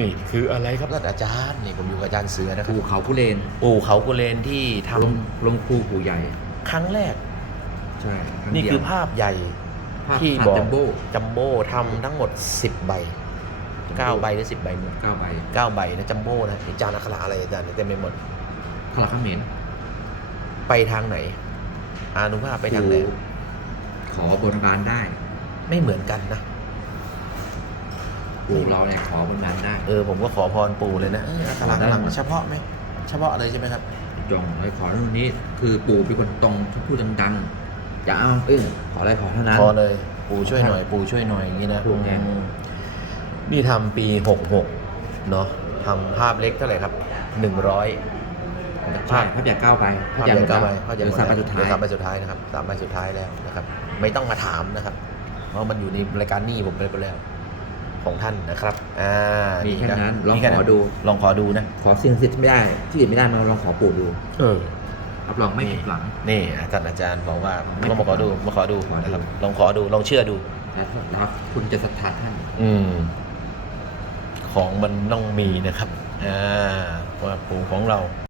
นี่คืออะไรครับท่านอาจารย์นี่ผมอยู่กับอาจารย์เสือนะครับ ภูเขากุเลนปู่เขากุเลนที่ทลมลมครูปู่ใหญ่ำครั้งแรก ใช่รั้งนี่เดียวคือภาพใหญ่ภาพที่ภาพบอกจัมโบ้จัมโบ้ทำทั้งหมด 10 ใบ 9 ใบหรือ 10 ใบหมดเก้าใบ9ใบนะจัมโบ้นะอาจารย์อักขระอะไรอาจารย์เต็มไปหมด ขลักเขมรไปทางไหน อานุภาพไปทางไหนปู่ขอบนบานได้ ไม่เหมือนกันนะ ปู่เราเนี่ยขอบนบานได้เออผมก็ขอพรปู่เลยนะเอออักขระได้หลังเฉพาะไหมเฉพาะเลยใช่ไหมครับจงไว้ขอเรื่องนี้ คือปู่เป็นคนตรงพูดดังๆอย่าอ้างอึ้งขออะไรขอเท่านั้นพอเลย ปู่ช่วยหน่อย ปู่ช่วยหน่อยอย่างนี้นะปู่ไงอืมนี่ทำปีหกหกเนาะทำภาพเล็กเท่าไหร่ครับหนึ่งร้อยใช่ภาพใหญ่เก้าใบภาพใหญ่เก้าใบภาพใหเหญ่ลือสามใบสุดท้ายเหลือสามใบสุดท้ายนะครับสามใบสุดท้ายแล้วนะครับ ไม่ต้องมาถามนะครับ เพราะมันอยู่ในรายการหนี้ผมไปแล้ว ของท่านนะครับอ่ามีมีแค่นั้นลองมีแค่ขอดู ลองขอดูนะ ขอสิ่งศักดิ์สิทธิ์ไม่ได้ที่อื่นไม่ได้มาลองขอปู่ดูเออ รับรองไม่ผิดหวัง นี่อาจารย์อาจารย์บอกว่าไม่ลองมาขอดูมาขอดูขอดู นะครับลองขอดูลองเชื่อดูแล้วคุณจะศรัทธาท่านอืม ของมันต้องมีนะครับ อ่าว่าปู่ของเรา